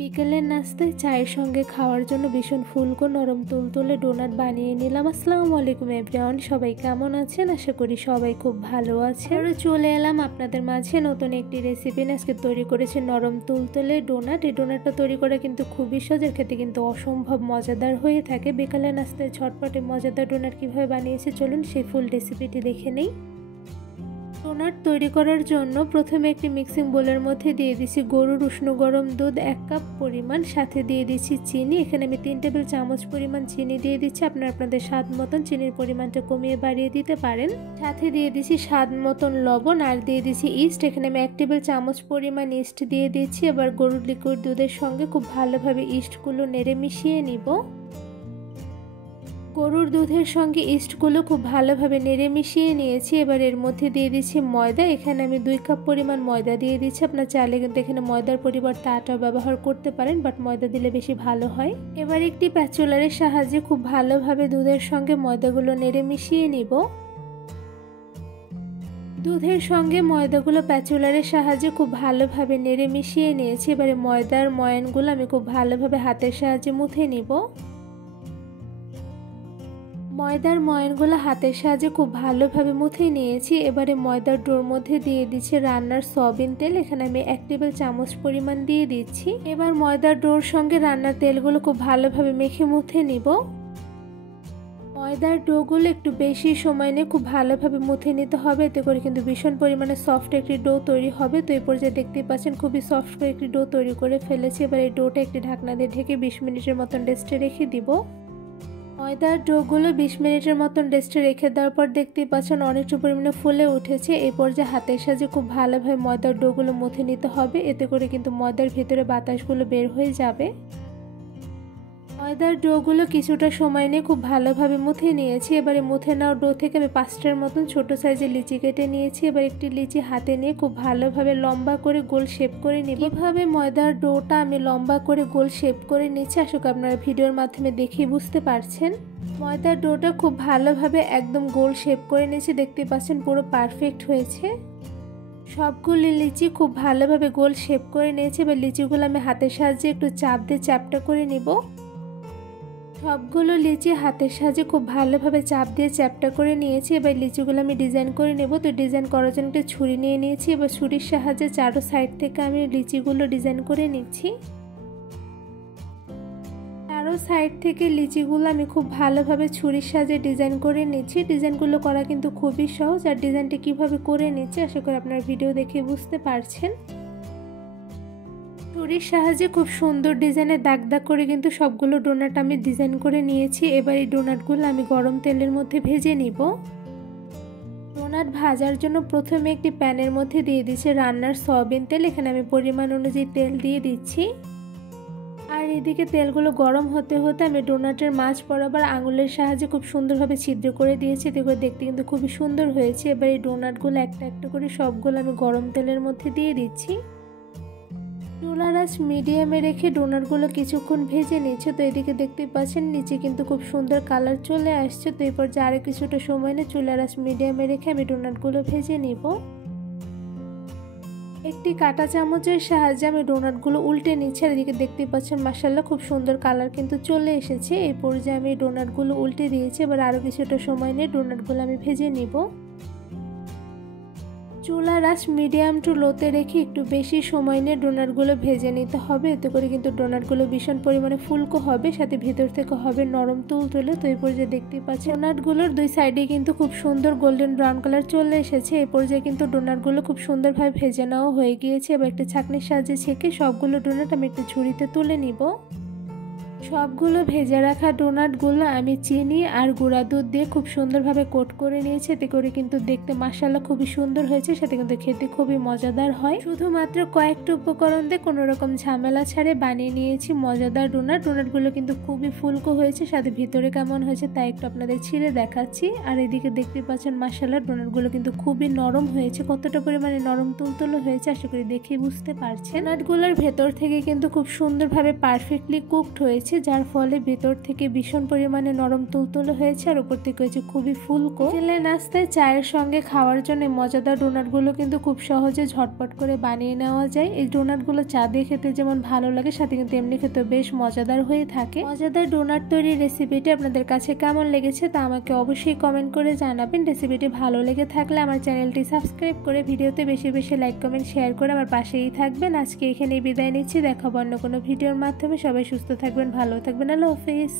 বিকেলের নাস্তায় চায়ের সঙ্গে খাওয়ার জন্য ভীষণ ফুলকো নরম তুলতুলে ডোনাট বানিয়ে নিলাম। আসসালামু আলাইকুম এভরিওয়ান, সবাই কেমন আছেন? আশা করি সবাই খুব ভালো আছে। আরও চলে এলাম আপনাদের মাঝে নতুন একটি রেসিপি নিয়ে। আজকে তৈরি করেছি নরম তুলতুলে ডোনাট। এই ডোনাটটা তৈরি করা কিন্তু খুবই সহজ, খেতে কিন্তু অসম্ভব মজাদার হয়ে থাকে। বিকেলের নাস্তায় ঝটপটে মজাদার ডোনাট কীভাবে বানিয়েছি চলুন সেই ফুল রেসিপিটি দেখে নেই। ডোনাট তৈরি করার জন্য প্রথমে একটি মিক্সিং বোলের মধ্যে দিয়ে দিচ্ছি গরুর উষ্ণ গরম দুধ 1 কাপ পরিমাণ, সাথে দিয়ে দিচ্ছি চিনি। এখানে আমি 3 টেবিল চামচ পরিমাণ চিনি দিয়ে দিচ্ছি। আপনারা আপনাদের স্বাদ মতন চিনির পরিমাণটা কমিয়ে বাড়িয়ে দিতে পারেন। সাথে দিয়ে দিচ্ছি স্বাদ মতন লবণ আর দিয়ে দিচ্ছি ইস্ট। এখানে আমি 1 টেবিল চামচ পরিমাণ ইস্ট দিয়ে দিচ্ছি। এবার গরুর লিকুইড দুধের সঙ্গে খুব ভালোভাবে ইস্টগুলো নেড়ে মিশিয়ে নিব। গরুর দুধের সঙ্গে ইস্টগুলো খুব ভালোভাবে নেড়ে মিশিয়ে নিয়েছি। এবার এর মধ্যে দিয়ে দিচ্ছি ময়দা। এখানে আমি 2 কাপ পরিমাণ ময়দা দিয়ে দিচ্ছি। আপনার চাইলে কিন্তু এখানে ময়দার পরিবর্তে আটা ব্যবহার করতে পারেন, বাট ময়দা দিলে বেশি ভালো হয়। এবার একটি প্যাচুলারের সাহায্যে খুব ভালোভাবে দুধের সঙ্গে ময়দাগুলো নেড়ে মিশিয়ে নিব। দুধের সঙ্গে ময়দাগুলো প্যাচুলারের সাহায্যে খুব ভালোভাবে নেড়ে মিশিয়ে নিয়েছি। এবারে ময়দার ময়ানগুলো আমি খুব ভালোভাবে হাতের সাহায্যে মুথে নিব। ময়দার ময়ানগুলো হাতের সাহায্যে খুব ভালোভাবে মুথে নিয়েছি। এবারে ময়দার ডোর মধ্যে দিয়ে দিচ্ছি রান্নার সয়াবিন তেল। এখানে আমি 1 টেবিল চামচ পরিমাণ দিয়ে দিচ্ছি। এবার ময়দার ডোর সঙ্গে রান্নার তেলগুলো খুব ভালোভাবে মেখে মুথে নিব। ময়দার ডোগুলো একটু বেশি সময় নিয়ে খুব ভালোভাবে মুথে নিতে হবে, এতে করে কিন্তু ভীষণ পরিমাণে সফট একটি ডো তৈরি হবে। তো এই পর্যায়ে দেখতেই পাচ্ছেন খুবই সফট করে একটি ডো তৈরি করে ফেলেছি। এবার এই ডোটা একটি ঢাকনা দিয়ে ঢেকে 20 মিনিটের মতন রেস্টে রেখে দিব। ময়দার ডোগুলো 20 মিনিটের মতন রেস্টে রেখে দেওয়ার পর দেখতেই পাচ্ছেন অনেকটা পরিমাণে ফুলে উঠেছে। এই পর্যায়ে হাতের সাহায্যে খুব ভালোভাবে ময়দার ডোগুলো মুথে নিতে হবে, এতে করে কিন্তু ময়দার ভিতরে বাতাসগুলো বের হয়ে যাবে। ময়দার ডোগুলো কিছুটা সময় নিয়ে খুব ভালোভাবে মুথে নিয়েছি। এবারে মুথে নেওয়া ডো থেকে আমি 5টার মতন ছোট সাইজের লিচি কেটে নিয়েছি। এবার একটি লিচি হাতে নিয়ে খুব ভালোভাবে লম্বা করে গোল শেপ করে নিব। এভাবে ময়দার ডোটা আমি লম্বা করে গোল শেপ করে নিচ্ছি। আশা করি আপনারা ভিডিওর মাধ্যমে দেখে বুঝতে পারছেন। ময়দার ডোটা খুব ভালোভাবে একদম গোল শেপ করে নিয়েছি, দেখতে পাচ্ছেন পুরো পারফেক্ট হয়েছে। সবগুলি লিচি খুব ভালোভাবে গোল শেপ করে নিয়েছি। এবার লিচিগুলো আমি হাতের সাহায্যে একটু চাপ দিয়ে চ্যাপটা করে নিব। সবগুলো লিচি হাতের সাহায্যে খুব ভালোভাবে চাপ দিয়ে চ্যাপটা করে নিয়েছি। এবার লিচিগুলো আমি ডিজাইন করে নেব। তো ডিজাইন করার জন্য একটা ছুরি নিয়ে নিয়েছি। এবার ছুরির সাহায্যে চারো সাইড থেকে আমি লিচিগুলো ডিজাইন করে নিচ্ছি। চারো সাইড থেকে লিচিগুলো আমি খুব ভালোভাবে ছুরির সাহায্যে ডিজাইন করে নিচ্ছি। ডিজাইনগুলো করা কিন্তু খুবই সহজ, আর ডিজাইনটা কিভাবে করে নিচ্ছি আশা করি আপনার ভিডিও দেখে বুঝতে পারছেন। ছুরির সাহায্যে খুব সুন্দর ডিজাইনের দাগ দাগ করে কিন্তু সবগুলো ডোনাট আমি ডিজাইন করে নিয়েছি। এবার এই ডোনাটগুলো আমি গরম তেলের মধ্যে ভেজে নিব। ডোনাট ভাজার জন্য প্রথমে একটি প্যানের মধ্যে দিয়ে দিচ্ছি রান্নার সয়াবিন তেল। এখানে আমি পরিমাণ অনুযায়ী তেল দিয়ে দিচ্ছি। আর এদিকে তেলগুলো গরম হতে হতে আমি ডোনাটের মাঝ বরাবর আঙুলের সাহায্যে খুব সুন্দরভাবে ছিদ্র করে দিয়েছি, এতে করে দেখতে কিন্তু খুবই সুন্দর হয়েছে। এবার এই ডোনাটগুলো একটা একটা করে সবগুলো আমি গরম তেলের মধ্যে দিয়ে দিচ্ছি। চুলার আঁচ মিডিয়ামে রেখে ডোনাটগুলো কিছুক্ষণ ভেজে নিচ্ছে। তো এদিকে দেখতেই পাচ্ছেন নিচে কিন্তু খুব সুন্দর কালার চলে আসছে। তো এরপর যে আরও কিছুটা সময় নিয়ে চুলার আঁচ মিডিয়ামে রেখে আমি ডোনাটগুলো ভেজে নিব। একটি কাঁটা চামচের সাহায্যে আমি ডোনাটগুলো উল্টে নিচ্ছি। আর এদিকে দেখতেই পাচ্ছেন মাশাআল্লাহ খুব সুন্দর কালার কিন্তু চলে এসেছে। এই পর্যায়ে আমি ডোনাটগুলো উল্টে দিয়েছি। এবার আরও কিছুটা সময় নিয়ে ডোনাটগুলো আমি ভেজে নিব। চুলার আঁচ মিডিয়াম টু লোতে রেখে একটু বেশি সময় নিয়ে ডোনাটগুলো ভেজে নিতে হবে, এতে করে কিন্তু ডোনাটগুলো ভীষণ পরিমাণে ফুলকো হবে, সাথে ভিতর থেকে হবে নরম তুলতুলে। তো এই পর্যায়ে দেখতেই পাচ্ছি ডোনাটগুলোর দুই সাইডে কিন্তু খুব সুন্দর গোল্ডেন ব্রাউন কালার চলে এসেছে। এই পর্যায়ে কিন্তু ডোনাটগুলো খুব সুন্দরভাবে ভেজে নেওয়া হয়ে গিয়েছে। এবার একটা ছাঁকনির সাহায্যে ছেঁকে সবগুলো ডোনাট আমি একটু ঝুড়িতে তুলে নিব। সবগুলো ভেজে রাখা ডোনাটগুলো আমি চিনি আর গুঁড়া দুধ দিয়ে খুব সুন্দরভাবে কোট করে নিয়েছি, এতে করে কিন্তু দেখতে মাশাআল্লাহ খুবই সুন্দর হয়েছে, সাথে কিন্তু খেতে খুবই মজাদার হয়। শুধুমাত্র কয়েকটা উপকরণ দিয়ে কোনো রকম ঝামেলা ছাড়ে বানিয়ে নিয়েছি মজাদার ডোনাট। ডোনাটগুলো কিন্তু খুবই ফুলকো হয়েছে, সাথে ভিতরে কেমন হয়েছে তাই একটু আপনাদের ছিঁড়ে দেখাচ্ছি। আর এদিকে দেখতে পাচ্ছেন মাশাআল্লাহ ডোনাটগুলো কিন্তু খুবই নরম হয়েছে। কতটা পরিমাণে নরম তুলতুলে হয়েছে আশা করি দেখে বুঝতে পারছেন। ডোনাটগুলোর ভেতর থেকে কিন্তু খুব সুন্দরভাবে পারফেক্টলি কুকড হয়েছে। করেছি, যার ফলে ভেতর থেকে ভীষণ পরিমাণে নরম তুলতুলে হয়েছে আর উপর থেকে হয়েছে খুবই ফুলকো। বিকেলের নাস্তায় চায়ের সঙ্গে খাওয়ার জন্য মজাদার ডোনাটগুলো কিন্তু খুব সহজে ঝটপট করে বানিয়ে নেওয়া যায়। এই ডোনাটগুলো চা দিয়ে খেতে যেমন ভালো লাগে, সাথে কিন্তু এমনি খেতে বেশ মজাদার হয়ে থাকে। মজাদার ডোনাট তৈরির রেসিপিটি আপনাদের কাছে কেমন লেগেছে তা আমাকে অবশ্যই কমেন্ট করে জানাবেন। রেসিপিটি ভালো লেগে থাকলে আমার চ্যানেলটি সাবস্ক্রাইব করে ভিডিওতে বেশি বেশি লাইক কমেন্ট শেয়ার করে আমার পাশেই থাকবেন। আজকে এখানেই বিদায় নিচ্ছি, দেখাবো অন্য কোনো ভিডিওর মাধ্যমে। সবাই সুস্থ থাকবেন, ভালো থাকবেন, আল্লাহ হাফেজ।